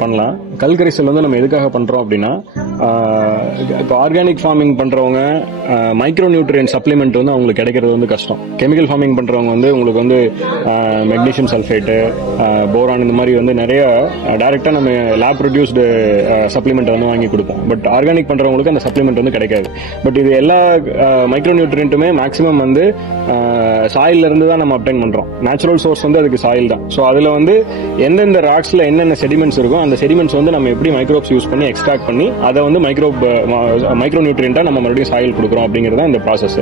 பண்ணலாம். கல்கரைசல் வந்து நம்ம எதுக்காக பண்றோம் அப்படின்னா, இப்போ ஆர்கானிக் ஃபார்மிங் பண்றவங்க மைக்ரோ நியூட்ரியன் சப்ளிமெண்ட் வந்து அவங்களுக்கு கிடைக்கிறது வந்து கஷ்டம். கெமிக்கல் ஃபார்மிங் பண்றவங்க வந்து உங்களுக்கு வந்து மெக்னீஷியம் சல்ஃபேட்டு, போரான் இந்த மாதிரி வந்து நிறைய டைரக்டா நம்ம லேப் ப்ரொடியூஸ்டு சப்ளிமெண்ட் வந்து வாங்கி கொடுப்போம். பட் ஆர்கானிக் பண்றவங்களுக்கு அந்த சப்ளிமெண்ட் வந்து கிடைக்காது. பட் இது எல்லா மைக்ரோ நியூட்ரியன்ட்டுமே மேக்ஸிமம் வந்து சாயில்ல இருந்து தான் நம்ம அப்டைன் பண்றோம். நேச்சுரல் சோர்ஸ் வந்து அதுக்கு சாயில் தான். ஸோ அதுல வந்து எந்தெந்த ராக்ஸ்ல என்னென்ன செடிமெண்ட்ஸ் இருக்கும், அந்த செடிமெண்ட்ஸ் வந்து நம்ம எப்படி மைக்ரோப்ஸ் யூஸ் பண்ணி எக்ஸ்ட்ராக்ட் பண்ணி அதை வந்து மைக்ரோ நியூட்ரியன்ட்டா நம்ம மறுபடியும் சாயில் கொடுக்குறோம் அப்படிங்கிறது இந்த ப்ராசஸ்.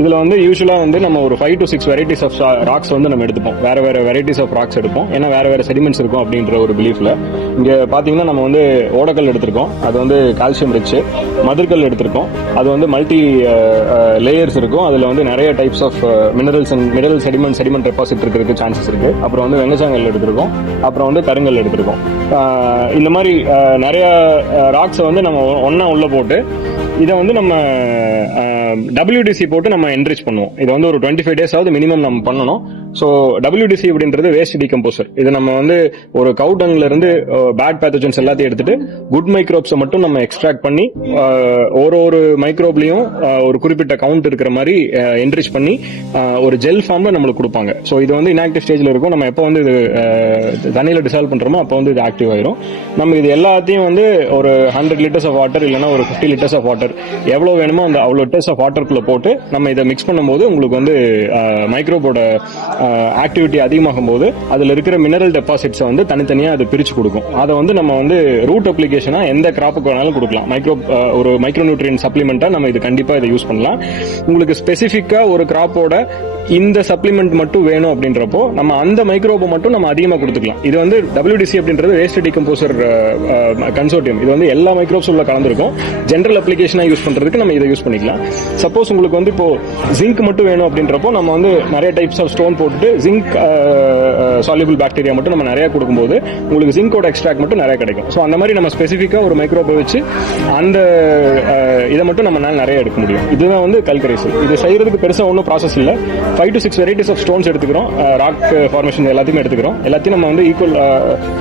இதுல வந்து யூஸ்வலா வந்து நம்ம ஒரு 5 to 6 வெரைட்டிஸ் ஆஃப் ராக்ஸ் வந்து நம்ம எடுத்துப்போம். வேற வேற வெரைட்டிஸ் ஆஃப் ராக்ஸ் எடுப்போம். ஏன்னா வேற வேற செடிமெண்ட்ஸ் இருக்கும் அப்படின்ற ஒரு பிலீஃப்ல. இங்க பாத்தீங்கன்னா நம்ம வந்து ஓடக்கல் எடுத்திருக்கோம், அது வந்து கால்சியம் ரிச். மதுர்கல் எடுத்திருக்கோம், அது வந்து மல்டி லேயர்ஸ் இருக்கும். அதுல வந்து நிறைய types of mineral sediment deposit இருக்கிறதுக்கு சான்சஸ் இருக்கு. அப்புறம் வந்து வெங்கச்சாங்கல் எடுத்திருக்கோம், அப்புறம் வந்து கருங்கல் எடுத்திருக்கோம். இந்த மாதிரி நிறைய ராக்ஸை வந்து நம்ம ஒன்னா உள்ள போட்டு இதை வந்து நம்ம WDC போட்டு நம்ம என்ரிச் பண்ணுவோம். இதை வந்து ஒரு 25 days ஆகுது மினிமம் நம்ம பண்ணணும். ஸோ WDC அப்படின்றது வேஸ்ட் டீகம்போசர். இது நம்ம வந்து ஒரு கவு டங்ல இருந்து பேட் பேத்தோஜன்ஸ் எல்லாத்தையும் எடுத்துட்டு குட் மைக்ரோப்ஸை மட்டும் நம்ம எக்ஸ்ட்ராக்ட் பண்ணி ஒரு மைக்ரோப்லயும் ஒரு குறிப்பிட்ட கவுண்ட் இருக்கிற மாதிரி என்ரிச் பண்ணி ஒரு ஜெல் ஃபார்ம்ல நம்மளுக்கு கொடுப்பாங்க. ஸோ இது வந்து இன்ஆக்டிவ் ஸ்டேஜ்ல இருக்கும். நம்ம எப்போ வந்து இது தண்ணியில டிசால்வ் பண்றோமோ அப்போ வந்து இது ஆக்டிவ் ஆயிரும். நம்ம இது எல்லாத்தையும் வந்து ஒரு 100 liters ஆஃப் வாட்டர் இல்லைன்னா ஒரு 50 liters ஆஃப் வாட்டர் எவ்வளவு வேணுமோ அந்த அவ்வளோ லிட்டர்ஸ் ஆஃப் வாட்டருக்குள்ள போட்டு நம்ம இதை மிக்ஸ் பண்ணும்போது உங்களுக்கு வந்து மைக்ரோபோட ஆக்டிவிட்டி அதிகமாகும் போது அதுல இருக்கிற மினரல் டெபாசிட்ஸை வந்து தனித்தனியா அது பிரிச்சு கொடுக்கும். அதை வந்து நம்ம வந்து ரூட் அப்ளிகேஷனா எந்த கிராப்புக்கு வேணாலும் கொடுக்கலாம். ஒரு மைக்ரோ நியூட்ரியன் சப்ளிமெண்டா நம்ம இது கண்டிப்பா இதை யூஸ் பண்ணலாம். உங்களுக்கு ஸ்பெசிபிக்கா ஒரு கிராப்போட இந்த சப்ளிமெண்ட் மட்டும் வேணும் அப்படின்றப்போ நம்ம அந்த மைக்ரோபை மட்டும் நம்ம அதிகமாக கொடுத்துக்கலாம். இது வந்து WDC அப்படின்றது வேஸ்ட் டீகம்போசர் கன்சோர்டியம். இது வந்து எல்லா மைக்ரோப்ஸ் உள்ள கலந்துருக்கும். ஜென்ரல் அப்ளிகேஷனா யூஸ் பண்றதுக்கு நம்ம இதை யூஸ் பண்ணிக்கலாம். சப்போஸ் உங்களுக்கு வந்து இப்போ ஜிங்க் மட்டும் வேணும் அப்படின்றப்போ நம்ம வந்து நிறைய டைப்ஸ் ஆஃப் ஸ்டோன் போட்டுட்டு ஜிங்க் சால்யூபிள் பாக்டீரியா மட்டும் நம்ம நிறைய கொடுக்கும்போது உங்களுக்கு ஜிங்கோட எக்ஸ்ட்ராக்ட் மட்டும் நிறைய கிடைக்கும். ஸோ அந்த மாதிரி நம்ம ஸ்பெசிஃபிக்கா ஒரு மைக்ரோபை வச்சு அந்த இதை மட்டும் நம்மளால நிறைய எடுக்க முடியும். இதுதான் வந்து கல்கரைசல். இது செய்யறதுக்கு பெருசா ஒன்றும் ப்ராசஸ் இல்லை. 5 to 6 வெரைட்டிஸ் ஆஃப் ஸ்டோன்ஸ் எடுத்துக்கிறோம். ராக் ஃபார்மேஷன் எல்லாத்தையுமே எடுத்துக்கிறோம். எல்லாத்தையும் நம்ம வந்து ஈக்குவல்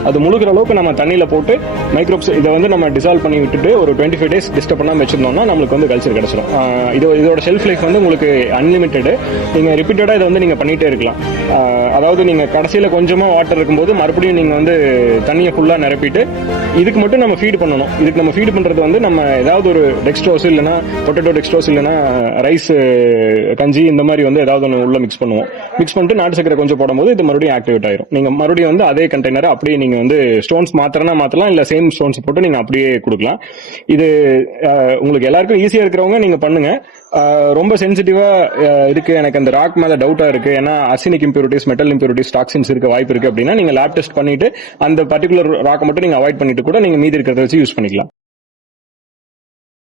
அது முழுகிற அளவுக்கு நம்ம தண்ணியில போட்டு மைக்ரோப்ஸ் இதை வந்து நம்ம டிசால்வ் பண்ணி விட்டுட்டு ஒரு 25 days டிஸ்டர்ப் பண்ணாம வச்சிருந்தோம்னா நம்மளுக்கு வந்து கல்ச்சர் கிடைச்சிடும். இதோட ஷெல்ஃப் லைஃப் வந்து உங்களுக்கு அன்லிமிட்டெட். நீங்க ரிப்பீட்டடா இதை வந்து நீங்க பண்ணிட்டே இருக்கலாம். அதாவது நீங்க கடைசியில கொஞ்சமா வாட்டர் இருக்கும்போது மறுபடியும் நீங்க வந்து தண்ணியை ஃபுல்லா நிரப்பிட்டு இதுக்கு மட்டும் நம்ம ஃபீட் பண்ணணும். இதுக்கு நம்ம ஃபீட் பண்றது வந்து நம்ம ஏதாவது ஒரு டெக்ஸ்ட்ரோஸ் இல்லைன்னா பொட்டேட்டோ டெக்ஸ்ட்ரோஸ் இல்லைன்னா ரைஸ் கஞ்சி இந்த மாதிரி வந்து ஏதாவது ஒன்று உள்ள மிக்ஸ் பண்ணுவோம். மிக்ஸ் பண்ணிட்டு நாட்டு சக்கரை கொஞ்சம் போடும்போது இது மறுபடியும் ஆக்டிவேட் ஆயிரும். நீங்க மறுபடியும் வந்து அதே கண்டெய்னரை அப்படியே நீங்க வந்து ஸ்டோன்ஸ் மாத்தலாம், இல்ல சேம் ஸ்டோன்ஸ் போட்டு நீங்க அப்படியே கொடுக்கலாம். இது உங்களுக்கு எல்லாருக்கும் ஈஸியா இருக்கிறவங்க நீங்க பண்ணுங்க. ரொம்ப சென்சிட்டிவா இருக்கு, எனக்கு அந்த ராக் மேல டவுட்டா இருக்கு, ஏன்னா arsenic impurities, metal impurities, toxins இருக்க வாய்ப்பு இருக்கு அப்படின்னா நீங்க லேப் டெஸ்ட் பண்ணிட்டு அந்த பர்டிகுலர் ராக்கை மட்டும் நீங்க அவாய்ட் பண்ணிட்டு கூட நீங்க மீதி இருக்கிறத வச்சு யூஸ் பண்ணிக்கலாம்.